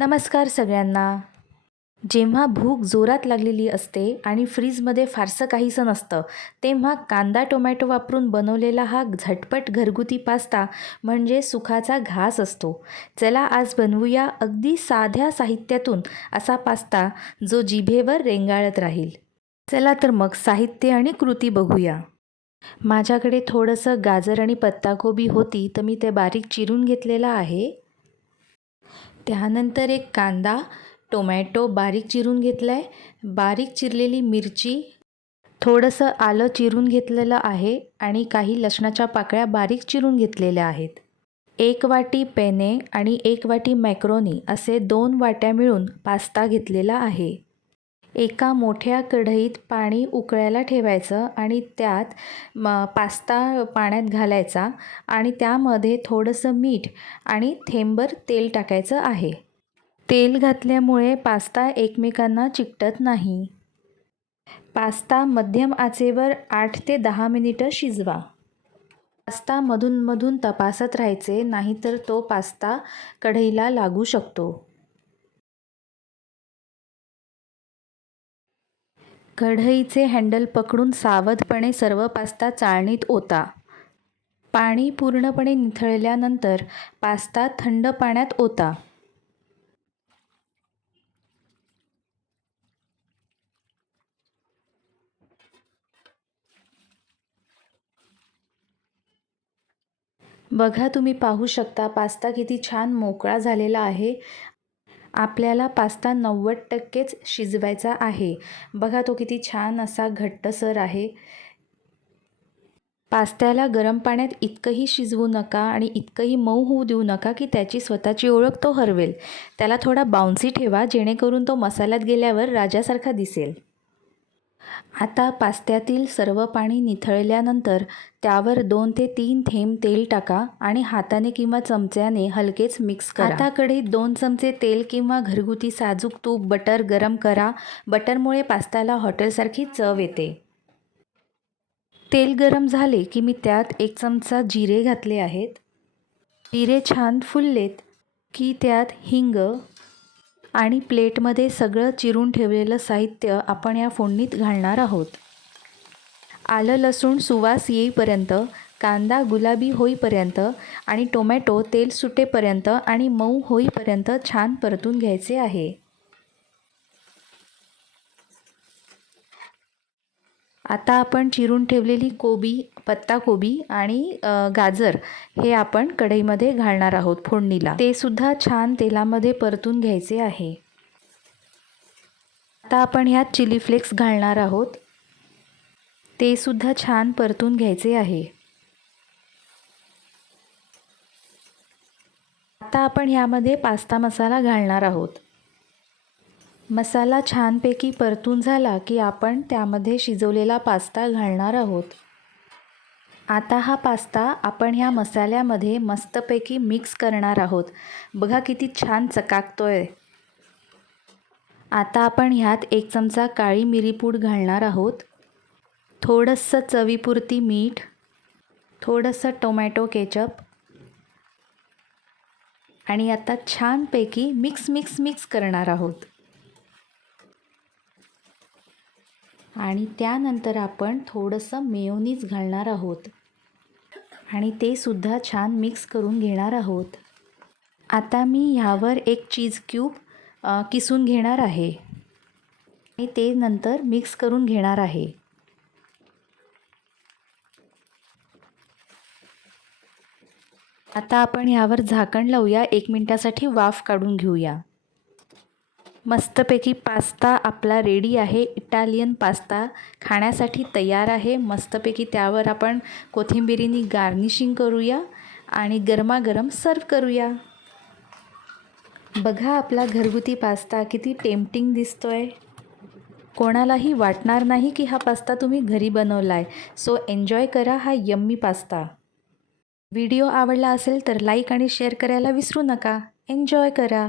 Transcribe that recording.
नमस्कार सगळ्यांना. जेव्हा भूक जोरात लागलेली असते आणि फ्रीजमध्ये फारसं काहीसं नसतं, तेव्हा कांदा टोमॅटो वापरून बनवलेला हा झटपट घरगुती पास्ता म्हणजे सुखाचा घास असतो. चला आज बनवूया अगदी साध्या साहित्यातून असा पास्ता जो जिभेवर रेंगाळत राहील. चला तर मग साहित्य आणि कृती बघूया. माझ्याकडे थोडंसं गाजर आणि पत्ताकोबी होती, तर मी ते बारीक चिरून घेतलेलं आहे. त्यानंतर एक कांदा, टोमॅटो बारीक चिरून घेतला आहे, बारीक चिरलेली मिरची, थोडंसं आलं चिरून घेतलेलं आहे आणि काही लसणाच्या पाकळ्या बारीक चिरून घेतलेल्या आहेत. 1 वाटी पेने आणि 1 वाटी मॅक्रोनी असे 2 वाट्या मिळून पास्ता घेतलेला आहे. एका मोठ्या कढईत पाणी उकळायला ठेवायचं आणि त्यात पास्ता पाण्यात घालायचा आणि त्यामध्ये थोडंसं मीठ आणि थेंबभर तेल टाकायचं आहे. तेल घातल्यामुळे पास्ता एकमेकांना चिकटत नाही. पास्ता मध्यम आचेवर 8 ते 10 मिनिटं शिजवा. पास्ता मधून तपासत राहायचे, नाहीतर तो पास्ता कढईला लागू शकतो. कढईचे हँडल पकडून सावधपणे सर्व पास्ता चाळणीत ओता. पाणी पूर्णपणे निथळल्यानंतर पास्ता थंड पाण्यात ओता. बघा, तुम्ही पाहू शकता पास्ता किती छान मोकळा झालेला आहे. आपल्याला पास्ता 90%च शिजवायचा आहे. बघा, तो किती छान असा घट्टसर आहे. पास्त्याला गरम पाण्यात इतकंही शिजवू नका आणि इतकंही मऊ होऊ देऊ नका की त्याची स्वतःची ओळख तो हरवेल. त्याला थोडा बाउन्सी ठेवा, जेणेकरून तो मसाल्यात गेल्यावर राजासारखा दिसेल. आता पास्त्यातील सर्व पाणी निथळल्यानंतर त्यावर 2 ते 3 थेंब तेल टाका आणि हाताने किंवा चमच्याने हलकेच मिक्स करा. आता कढईत 2 चमचे तेल किंवा घरगुती साजूक तूप बटर गरम करा. बटरमुळे पास्त्याला हॉटेलसारखी चव येते. तेल गरम झाले की मी त्यात 1 चमचा जिरे घातले आहेत. जिरे छान फुललेत की त्यात हिंग आणि प्लेटमध्ये सगळं चिरून ठेवलेलं साहित्य आपण या फोडणीत घालणार आहोत. आलं लसूण सुवास येईपर्यंत, कांदा गुलाबी होईपर्यंत आणि टोमॅटो तेल सुटेपर्यंत आणि मऊ होईपर्यंत छान परतून घ्यायचे आहे. आता आपण चिरून ठेवलेली पत्ताकोबी आणि गाजर हे आपण कढईमध्ये घालणार आहोत फोडणीला. ते सुद्धा छान तेलामध्ये परतून घ्यायचे आहे. आता आपण ह्यात चिली फ्लेक्स घालणार आहोत. ते सुद्धा छान परतून घ्यायचे आहे. आता आपण ह्यामध्ये पास्ता मसाला घालणार आहोत. मसाला छानपैकी परतून झाला की आपण त्यामध्ये शिजवलेला पास्ता घालणार आहोत. आता हा पास्ता आपण ह्या मसाल्यामध्ये मस्तपैकी मिक्स करणार आहोत. बघा किती छान चकाकतोय. आता आपण ह्यात 1 चमचा काळी मिरीपूड घालणार आहोत. थोडंसं चवीपुरती मीठ, थोडंसं टोमॅटो केचप आणि आता छानपैकी मिक्स करणार आहोत. आणि त्यानंतर आपण थोडंसं मेयोनीज घालणार आहोत आणि ते सुद्धा छान मिक्स करून घेणार आहोत. आता मी ह्यावर 1 चीज क्यूब किसून घेणार आहे आणि ते नंतर मिक्स करून घेणार आहे. आता आपण ह्यावर झाकण लावूया. 1 मिनिटासाठी वाफ काढून घेऊया. मस्तपैकी पास्ता आपला रेडी आहे. इटालियन पास्ता खाण्यासाठी तयार आहे. मस्तपैकी त्यावर आपण कोथिंबिरीनी गार्निशिंग करूया आणि गरमागरम सर्व करूया. बघा, आपला घरगुती पास्ता किती टेम्पटिंग दिसतोय. कोणालाही वाटणार नाही की हा पास्ता तुम्ही घरी बनवला आहे. सो एन्जॉय करा हा यम्मी पास्ता. व्हिडिओ आवडला असेल तर लाईक आणि शेअर करायला विसरू नका. एन्जॉय करा.